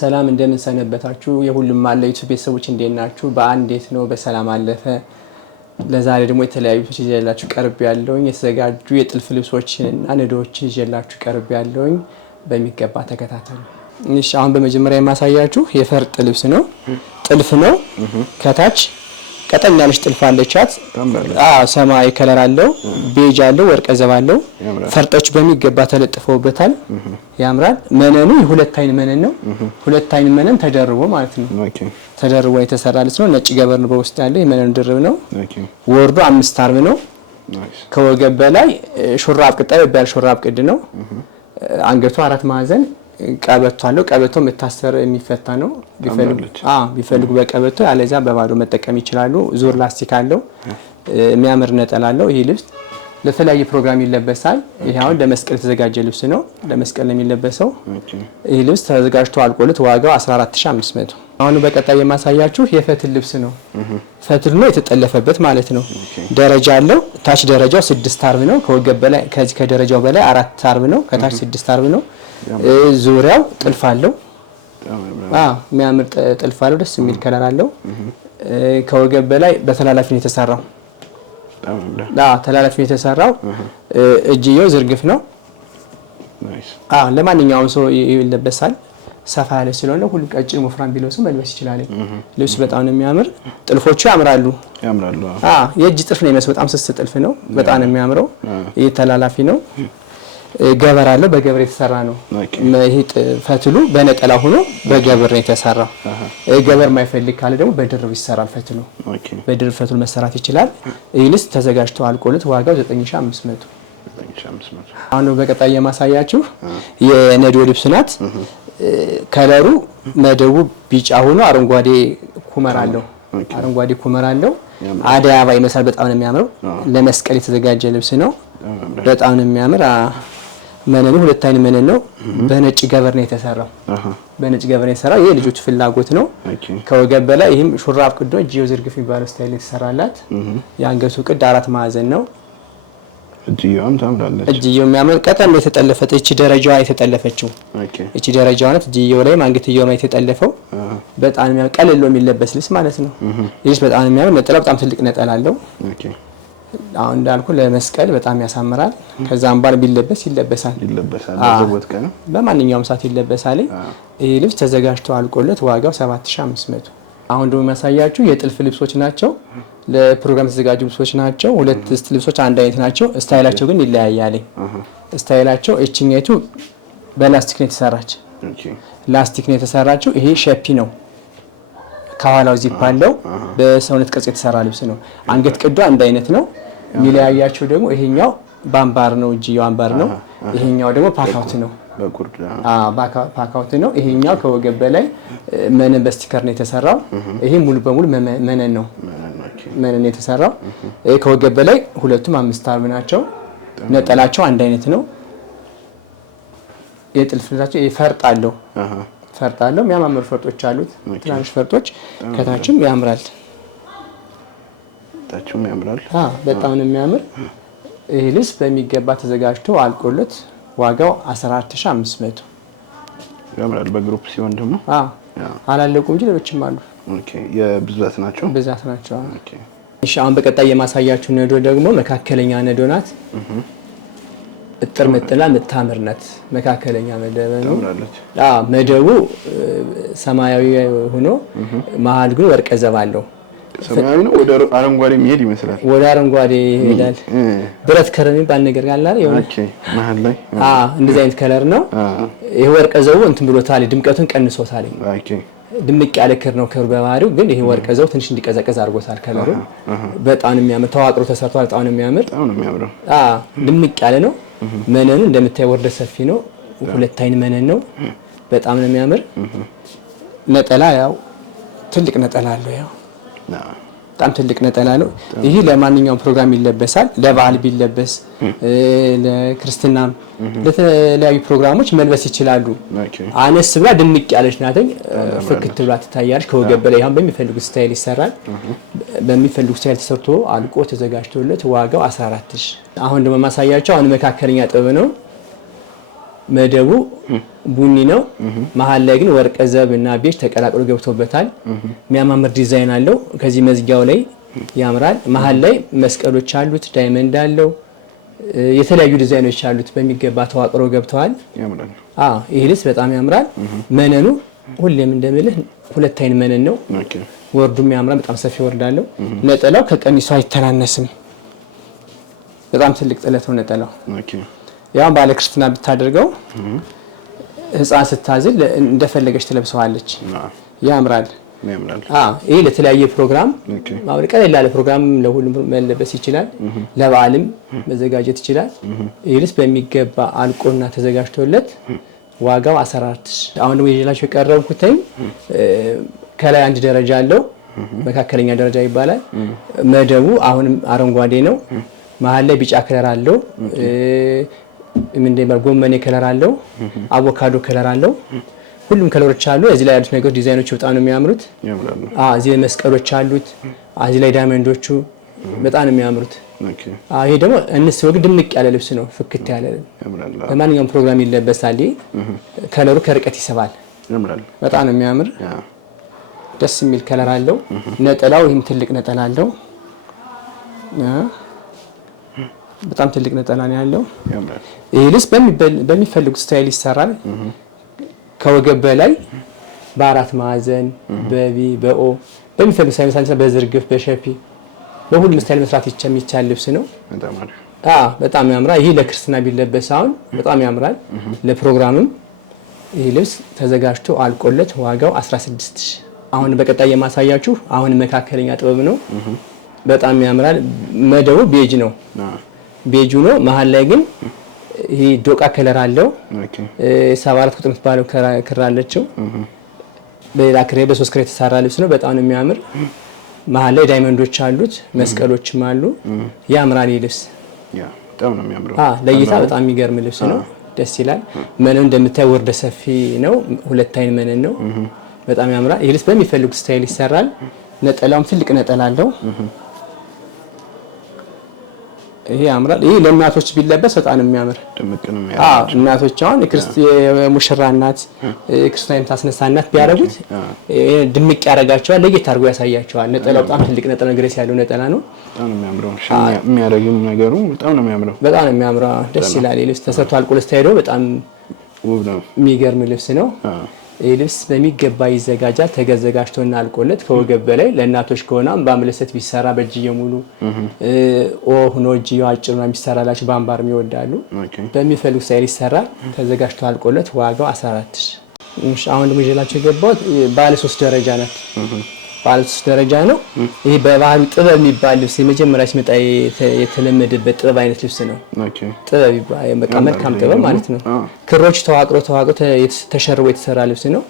ሰላም እንደምን ሰነበታችሁ የሁሉም አለ ዩቲዩብ ቤተሰቦች እንዴት ናችሁ? በአንዴት ነው በሰላም አለፈ። ለዛሬ ደግሞ የተለያዩ ልብሶች ይዤላችሁ ቀርብ ያለውኝ የተዘጋጁ የጥልፍ ልብሶችንና ነዶዎችን ይዤላችሁ ቀርብ ያለውኝ በሚገባ ተከታተሉ። እሺ አሁን በመጀመሪያ የማሳያችሁ የፈርጥ ልብስ ነው። ጥልፍ ነው። ከታች ቀጠን ያለች ጥልፍ አለቻት። ሰማያዊ ከለር አለው፣ ቤጅ አለው፣ ወርቀ ዘብ አለው። ፈርጦች በሚገባ ተለጥፈውበታል። ያምራል። መነኑ የሁለት አይን መነን ነው። ሁለት አይን መነን ተደርቦ ማለት ነው። ተደርቦ የተሰራ ልብስ ነው። ነጭ ገበር ነው በውስጥ ያለው። የመነኑ ድርብ ነው። ወርዱ 5 አርብ ነው። ከወገብ በላይ ሹራብ ቅጠል ባል ሹራብ ቅድ ነው። አንገቱ 4 ማዕዘን ቀበቶ አለው። ቀበቶ መታሰር የሚፈታ ነው። ቢፈልጉ በቀበቶ ያለዛ በባዶ መጠቀም ይችላሉ። ዙር ላስቲክ አለው። የሚያምር ነጠላ አለው። ይሄ ልብስ ለተለያየ ፕሮግራም ይለበሳል። ይሄ አሁን ለመስቀል የተዘጋጀ ልብስ ነው። ለመስቀል ነው የሚለበሰው። ይሄ ልብስ ተዘጋጅቶ አልቆለት ዋጋው 14500። አሁን በቀጣይ የማሳያችሁ የፈትል ልብስ ነው። ፈትል ነው የተጠለፈበት ማለት ነው። ደረጃ አለው። ታች ደረጃው 6 አርብ ነው። ከወገብ በላይ ከዚህ ከደረጃው በላይ 4 አርብ ነው። ከታች 6 አርብ ነው። ዙሪያው ጥልፍ አለው። የሚያምር ጥልፍ አለው። ደስ የሚል ከለር አለው። ከወገብ በላይ በተላላፊ ነው የተሰራው። ተላላፊ ነው የተሰራው። እጅየው ዝርግፍ ነው። ለማንኛውም ሰው ይለበሳል። ሰፋ ያለ ስለሆነ ሁሉ ቀጭን ወፍራም ቢለብሱ መልበስ ይችላል። ልብስ በጣም ነው የሚያምር። ጥልፎቹ ያምራሉ። የእጅ ጥልፍ ነው የሚመስለው። በጣም ስስ ጥልፍ ነው። በጣም ነው የሚያምረው። ይሄ ተላላፊ ነው። ገበር አለው። በገበር የተሰራ ነው። ይሄ ፈትሉ በነጠላ ሆኖ በገበር ነው የተሰራው። ገበር ማይፈልግ ካለ ደግሞ በድርብ ይሰራል። ፈትሉ በድርብ ፈትሉ መሰራት ይችላል። ይህ ልብስ ተዘጋጅቶ አልቆለት ዋጋው 9500። አሁን በቀጣይ የማሳያችሁ የነዶ ልብስ ናት። ከለሩ መደቡ ቢጫ ሆኖ አረንጓዴ ኩመር አለው። አረንጓዴ ኩመር አለው። አደይ አበባ ይመስላል። በጣም ነው የሚያምረው። ለመስቀል የተዘጋጀ ልብስ ነው። በጣም ነው የሚያምር። መነኑ ሁለት አይን መነን ነው። በነጭ ገበር ነው የተሰራው። በነጭ ገበር ነው የተሰራው። ይሄ ልጆች ፍላጎት ነው። ከወገብ በላይ ይሄም ሹራብ ቅዶ እጅየው ዝርግፍ የሚባለው ስታይል የተሰራላት። የአንገቱ ቅድ 4 ማዕዘን ነው። እጅየውም ታምራለች። እጅየው የሚያምር ቀጠን የተጠለፈች እቺ ደረጃዋ የተጠለፈችው። እቺ ደረጃዋ ናት። እጅየው ላይ አንገትየው ላይ የተጠለፈው። በጣም የሚያምር ቀለል የሚለበስ ልብስ ማለት ነው። ይሄስ በጣም የሚያምር ነጠላ፣ በጣም ትልቅ ነጠላ አለው። አሁን እንዳልኩ ለመስቀል በጣም ያሳምራል። ከዛም ባል ቢለበስ ይለበሳል። ለዘወት ቀን በማንኛውም ሰዓት ይለበሳል። ይሄ ልብስ ተዘጋጅቶ አልቆለት ዋጋው 7500። አሁን ደግሞ የሚያሳያችሁ የጥልፍ ልብሶች ናቸው። ለፕሮግራም የተዘጋጁ ልብሶች ናቸው። ሁለት ልብሶች አንድ አይነት ናቸው። ስታይላቸው ግን ይለያያል። ስታይላቸው እቺኛይቱ በላስቲክ ነው የተሰራች። ላስቲክ ነው የተሰራችው። ይሄ ሸፒ ነው። ከኋላው ዚፕ አለው። በሰውነት ቅርጽ የተሰራ ልብስ ነው። አንገት ቅዱ አንድ አይነት ነው። የሚለያያቸው ደግሞ ይሄኛው ባምባር ነው። እጅየው አምባር ነው። ይሄኛው ደግሞ ፓካውት ነው። በቁርድ ፓካውት ነው። ይሄኛው ከወገብ በላይ መነን በስቲከር ነው የተሰራው። ይሄ ሙሉ በሙሉ መነን ነው። መነን የተሰራው። ከወገብ በላይ ሁለቱም 5 አርብ ናቸው። ነጠላቸው አንድ አይነት ነው። የጥልፍ ልብሳቸው ፈርጥ አለው። ፈርጥ አለው። የሚያማምሩ ፈርጦች አሉት። ትናንሽ ፈርጦች። ከታችም ያምራል። ታችም ያምራል። በጣም ነው የሚያምር። ይሄ ልብስ በሚገባ ተዘጋጅቶ አልቆለት ዋጋው 14500 ያምራል። በግሩፕ ሲሆን ደግሞ አላለቁም እንጂ ሌሎችም አሉ። የብዛት ናቸው። ብዛት ናቸው። እሺ አሁን በቀጣይ የማሳያችሁ ነዶ ደግሞ መካከለኛ ነዶ ናት። እጥር ምጥላ ምታምር ናት። መካከለኛ መደብ ነው። መደቡ ሰማያዊ ሆኖ መሀል ግን ወርቀ ዘብ አለው። ሰማያዊ ነው። ወደ አረንጓዴ የሚሄድ ይመስላል። ወደ አረንጓዴ ይሄዳል። ብረት ከለር የሚባል ነገር ጋር አለ። መሀል ላይ እንደዚህ አይነት ከለር ነው። ይሄ ወርቀ ዘቡ እንትን ብሎታል። ድምቀቱን ቀንሶታል። ድምቅ ያለ ክር ነው። ክር በባህሪው ግን ይሄ ወርቀ ዘቡ ትንሽ እንዲቀዘቀዝ አድርጎታል። ከለሩ በጣም የሚያምር ተዋቅሮ ተሰርቷል። በጣም ነው የሚያምር። ድምቅ ያለ ነው። መነኑ እንደምታየው ወርደ ሰፊ ነው። ሁለት አይን መነን ነው። በጣም ነው የሚያምር። ነጠላ ያው ትልቅ ነጠላ አለው። ያው በጣም ትልቅ ነጠላ ነው። ይሄ ለማንኛውም ፕሮግራም ይለበሳል። ለበዓል ቢለበስ፣ ለክርስትናም፣ ለተለያዩ ፕሮግራሞች መልበስ ይችላሉ። አነስ ብላ ድምቅ ያለች ናት። ፍክት ብላ ትታያለች። ከወገብ በላይ አሁን በሚፈልጉት ስታይል ይሰራል። በሚፈልጉት ስታይል ተሰርቶ አልቆ ተዘጋጅቶለት ዋጋው 14000። አሁን ደግሞ ማሳያቸው አሁን መካከለኛ ጥበብ ነው። መደቡ ቡኒ ነው። መሃል ላይ ግን ወርቀ ዘብ እና ቤጅ ተቀላቅሎ ገብቶበታል። የሚያማምር ዲዛይን አለው። ከዚህ መዝጊያው ላይ ያምራል። መሃል ላይ መስቀሎች አሉት፣ ዳይመንድ አለው። የተለያዩ ዲዛይኖች አሉት በሚገባ ተዋቅሮ ገብተዋል። ያምራል። ይሄ ልብስ በጣም ያምራል። መነኑ ሁሌም እንደምልህ ሁለት አይን መነን ነው። ወርዱም ያምራል። በጣም ሰፊ ወርድ አለው። ነጠላው ከቀሚሱ አይተናነስም። በጣም ትልቅ ጥለት ነው ነጠላው። ያው ባለ ክርስትና ብታደርገው ህፃን ስታዝል እንደፈለገች ትለብሰዋለች። ያምራል። ይሄ ለተለያየ ፕሮግራም ቀለል ያለ ፕሮግራም ለሁሉም መለበስ ይችላል። ለበዓልም መዘጋጀት ይችላል። ይሄ ልብስ በሚገባ አልቆና ተዘጋጅቶለት ዋጋው 14 አሁን ደግሞ ይዤላችሁ የቀረብኩት ከላይ አንድ ደረጃ አለው። መካከለኛ ደረጃ ይባላል። መደቡ አሁንም አረንጓዴ ነው። መሃል ላይ ቢጫ ከለር አለው። ጎመኔ ከለር አለው። አቮካዶ ከለር አለው። ሁሉም ከለሮች አሉ። እዚህ ላይ ያሉት ነገር ዲዛይኖቹ በጣም ነው የሚያምሩት። እዚህ ላይ መስቀሎች አሉት። እዚህ ላይ ዳይመንዶቹ በጣም ነው የሚያምሩት። ይሄ ደግሞ እንስ ወግ ድምቅ ያለ ልብስ ነው። ፍክት ያለ ለማንኛውም ፕሮግራም ይለበሳል። ከለሩ ከርቀት ይስባል። በጣም ነው የሚያምር። ደስ የሚል ከለር አለው። ነጠላው ይሄም ትልቅ ነጠላ አለው። በጣም ትልቅ ነጠላ ነው ያለው። ይሄ ልብስ በሚፈልጉት ስታይል ይሰራል። ከወገብ በላይ በአራት ማዕዘን በቪ በኦ በሚፈልጉት ስታይል በዝርግፍ በሸፒ በሁሉም ስታይል መስራት የሚቻል ልብስ ነው። በጣም ያምራል። ይሄ ለክርስትና ቢለበስ አሁን በጣም ያምራል። ለፕሮግራምም ይሄ ልብስ ተዘጋጅቶ አልቆለት ዋጋው 16 አሁን በቀጣይ የማሳያችሁ አሁን መካከለኛ ጥበብ ነው። በጣም ያምራል። መደቡ ቤጅ ነው። ቤጁ ነው። መሃል ላይ ግን ይሄ ዶቃ ከለር አለው። 74 ቁጥር የምትባለው ክር አለችው። በሌላ ክሬ በ3 ክሬ የተሰራ ልብስ ነው። በጣም ነው የሚያምር። መሃል ላይ ዳይመንዶች አሉት፣ መስቀሎችም አሉ። ያምራል። ይሄ ልብስ በጣም ነው የሚያምረው። ለእይታ በጣም የሚገርም ልብስ ነው። ደስ ይላል። መነኑ እንደምታየው ወርደ ሰፊ ነው። ሁለት አይን መነን ነው። በጣም ያምራል። ይሄ ልብስ በሚፈልጉት ስታይል ይሰራል። ነጠላውም ትልቅ ነጠላ አለው። ይሄ ያምራል። ይሄ ለእናቶች ቢለበስ በጣም የሚያምር እናቶች አሁን የሙሽራ እናት ክርስትና የምታስነሳ እናት ቢያረጉት ድምቅ ያረጋቸዋል። ለጌታ አድርጎ ያሳያቸዋል። ነጠላው በጣም ትልቅ ነጠላ ግሬስ ያለው ነጠላ ነው። በጣም ነው የሚያምረው። የሚያረግም ነገሩ በጣም ነው የሚያምረው። በጣም ነው የሚያምረው። ደስ ይላል። ልብስ ተሰርቶ አልቆ ለስታይዶ በጣም ውብ ነው። የሚገርም ልብስ ነው። ይህ ልብስ በሚገባ ይዘጋጃል። ተዘጋጅቶና አልቆለት ከወገብ በላይ ለእናቶች ከሆነ በአምለሰት ቢሰራ በእጅየው ሙሉ ሆኖ እጅየው አጭር ነው የሚሰራላችሁ። በአምባርም ይወዳሉ። በሚፈልጉ ሳይል ይሰራል። ተዘጋጅቶ አልቆለት ዋጋው 14። አሁን ደግሞ ይዤላችሁ የገባሁት ባለ 3 ደረጃ ናት። ባለ 3 ደረጃ ነው። ይሄ በባህሉ ጥበብ የሚባል ልብስ የመጀመሪያ ሲመጣ የተለመደበት ጥበብ አይነት ልብስ ነው። ጥበብ ይባላል። በቃ መልካም ጥበብ ማለት ነው። ክሮች ተዋቅሮ ተሸርቦ የተሰራ ልብስ ነው።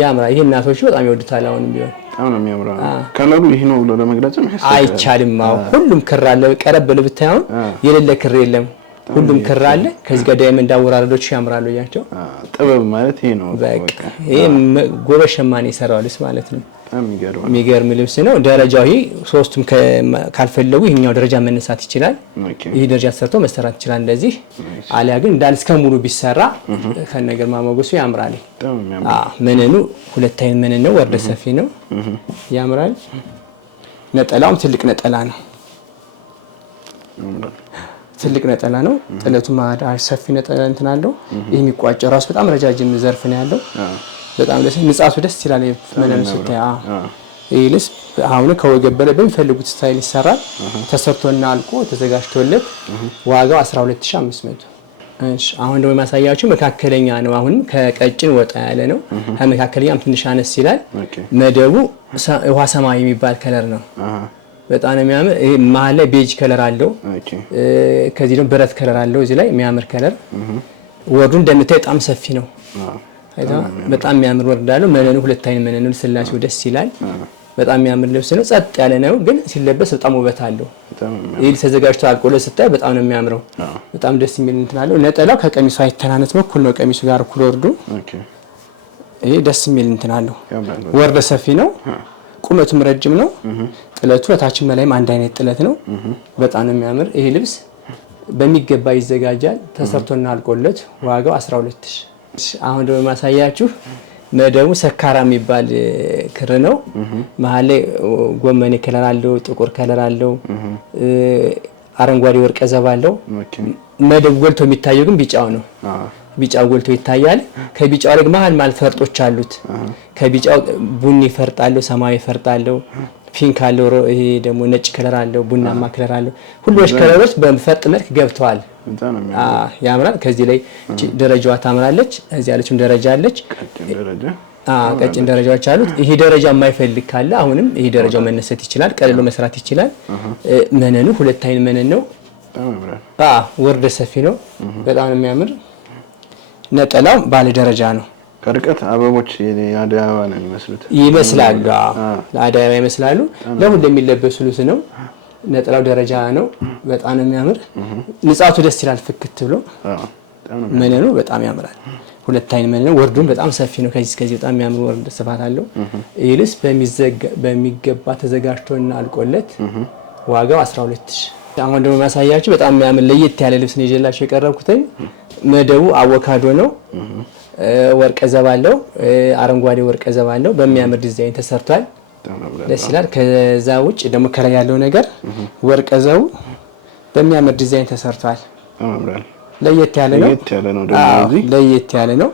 ያምራል። ይሄ እናቶች በጣም ይወዱታል። አሁንም ቢሆን በጣም ነው የሚያምረው። ከለሩ ይሄ ነው ብሎ ለመግለጽ አይቻልም። ሁሉም ክር አለ። ቀረብ ብለህ ብታየው የሌለ ክር የለም። ሁሉም ክር አለ። ከዚህ ጋር ዳይመንድ አወራረዶች ያምራሉ። ያቸው ጥበብ ማለት ይሄ ነው። በቃ ይሄ ጎበዝ ሸማኔ የሰራው ልብስ ማለት ነው። የሚገርም ልብስ ነው። ደረጃው ይሄ ሶስቱም ካልፈለጉ ይሄኛው ደረጃ መነሳት ይችላል። ይሄ ደረጃ ተሰርቶ መሰራት ይችላል። እንደዚህ አሊያ ግን እንዳል እስከ ሙሉ ቢሰራ ከነገር ማሞገሱ ያምራል። መነኑ ሁለት አይን መነን ነው። ወርደ ሰፊ ነው። ያምራል። ነጠላውም ትልቅ ነጠላ ነው። ትልቅ ነጠላ ነው። ጥለቱ ማዳ ሰፊ ነጠላ እንትን አለው። ይሄ የሚቋጨው ራሱ በጣም ረጃጅም ዘርፍ ነው ያለው። በጣም ንጻቱ ደስ ይላል። መነኑ ስታይ ይሄ ልብስ አሁን ከወገብ በላይ በሚፈልጉት ስታይል ይሰራል። ተሰርቶና አልቆ ተዘጋጅቶለት ዋጋው 12500። እሺ አሁን ደግሞ የማሳያችሁ መካከለኛ ነው። አሁን ከቀጭን ወጣ ያለ ነው። ከመካከለኛም ትንሽ አነስ ይላል። መደቡ ውሃ ሰማያዊ የሚባል ከለር ነው። በጣም የሚያምር። ይሄ መሀል ላይ ቤጅ ከለር አለው። ከዚህ ደግሞ ብረት ከለር አለው። እዚህ ላይ የሚያምር ከለር። ወርዱ እንደምታይ በጣም ሰፊ ነው። በጣም የሚያምር ወርድ አለው። መነኑ ሁለት አይን መነኑ ስላሴው ደስ ይላል። በጣም የሚያምር ልብስ ነው። ጸጥ ያለ ነው ግን ሲለበስ በጣም ውበት አለው። ይሄ ተዘጋጅቶ አልቆለ ስታይ በጣም ነው የሚያምረው። በጣም ደስ የሚል እንትን አለው። ነጠላው ከቀሚሱ አይተናነስ በኩል ነው። ቀሚሱ ጋር እኩል ወርዱ። ይሄ ደስ የሚል እንትን አለው። ወርደ ሰፊ ነው። ቁመቱም ረጅም ነው። ጥለቱ ከታችም በላይም አንድ አይነት ጥለት ነው። በጣም ነው የሚያምር ይሄ ልብስ። በሚገባ ይዘጋጃል። ተሰርቶና አልቆለት ዋጋው 12000። አሁን ደግሞ ማሳያችሁ መደቡ ሰካራ የሚባል ክር ነው። መሀል ላይ ጎመኔ ከለር አለው፣ ጥቁር ከለር አለው፣ አረንጓዴ ወርቀ ዘብ አለው። መደቡ ጎልቶ የሚታየው ግን ቢጫው ነው። ቢጫው ጎልቶ ይታያል። ከቢጫው ላይ መሀል ፈርጦች አሉት። ከቢጫው ቡኒ ፈርጥ አለው፣ ሰማያዊ ፈርጥ አለው፣ ፒንክ አለው፣ ይሄ ደግሞ ነጭ ከለር አለው፣ ቡናማ ከለር አለው። ሁሉም ከለሮች በፈርጥ መልክ ገብተዋል። ያምራል። ከዚህ ላይ ደረጃዋ ታምራለች። እዚህ ያለችም ደረጃ አለች። ቀጭን ደረጃዎች አሉት። ይሄ ደረጃ የማይፈልግ ካለ አሁንም ይሄ ደረጃው መነሰት ይችላል። ቀልሎ መስራት ይችላል። መነኑ ሁለት አይን መነን ነው። ወርደ ሰፊ ነው። በጣም ነው የሚያምር። ነጠላው ባለ ደረጃ ነው። ከርቀት አበቦች የአደይ አበባ ነው የሚመስሉት ይመስላሉ። ለአደይ አበባ ይመስላሉ። ለሁሉ የሚለበሱ ልብስ ነው። ነጠላው ደረጃ ነው። በጣም ነው የሚያምር። ንጻቱ ደስ ይላል። ፍክት ብሎ መነኑ በጣም ያምራል። ሁለት አይን መነን ነው። ወርዱም በጣም ሰፊ ነው። ከዚህ በጣም የሚያምር ወርድ ስፋት አለው። ይህ ልብስ በሚገባ ተዘጋጅቶና አልቆለት ዋጋው 12000። አሁን ደግሞ ማሳያችሁ በጣም የሚያምር ለየት ያለ ልብስ ነው ይዤላችሁ የቀረብኩት። መደቡ አቮካዶ ነው። ወርቀ ዘብ አለው፣ አረንጓዴ ወርቀ ዘብ አለው። በሚያምር ዲዛይን ተሰርቷል። ደስ ይላል። ከዛ ውጭ ደግሞ ከላይ ያለው ነገር ወርቀ ዘቡ በሚያምር ዲዛይን ተሰርቷል። ለየት ያለ ነው። ለየት ያለ ነው።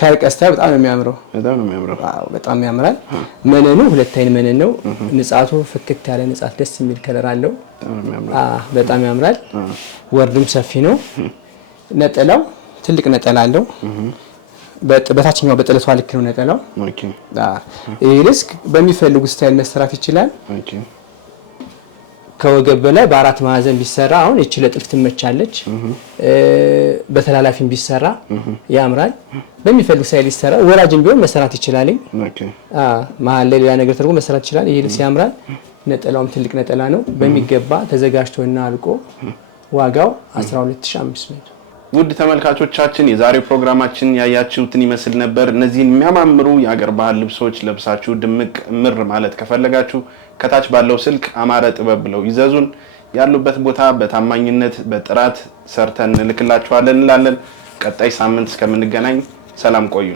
ከርቀስታ በጣም ነው የሚያምረው። በጣም ያምራል። መነኑ ሁለት አይን መነን ነው። ንጻቱ ፍክት ያለ ንጻት ደስ የሚል ከለር አለው። በጣም ያምራል። ወርዱም ሰፊ ነው። ነጠላው ትልቅ ነጠላ አለው። በታችኛው በጥለቷ ልክ ነው ነጠላው። ይሄ ልብስ በሚፈልጉ ስታይል መሰራት ይችላል። ከወገብ በላይ በአራት ማዕዘን ቢሰራ አሁን እቺ ለጥልፍ ትመቻለች። በተላላፊም ቢሰራ ያምራል። በሚፈልጉ ስታይል ይሰራ። ወራጅም ቢሆን መሰራት ይችላል። መሀል ላይ ሌላ ነገር ተደርጎ መሰራት ይችላል። ይሄ ልብስ ያምራል። ነጠላውም ትልቅ ነጠላ ነው። በሚገባ ተዘጋጅቶና አልቆ ዋጋው 12500። ውድ ተመልካቾቻችን የዛሬው ፕሮግራማችን ያያችሁትን ይመስል ነበር። እነዚህን የሚያማምሩ የአገር ባህል ልብሶች ለብሳችሁ ድምቅ ምር ማለት ከፈለጋችሁ ከታች ባለው ስልክ አማረ ጥበብ ብለው ይዘዙን። ያሉበት ቦታ በታማኝነት በጥራት ሰርተን እንልክላችኋለን እንላለን። ቀጣይ ሳምንት እስከምንገናኝ ሰላም ቆዩ።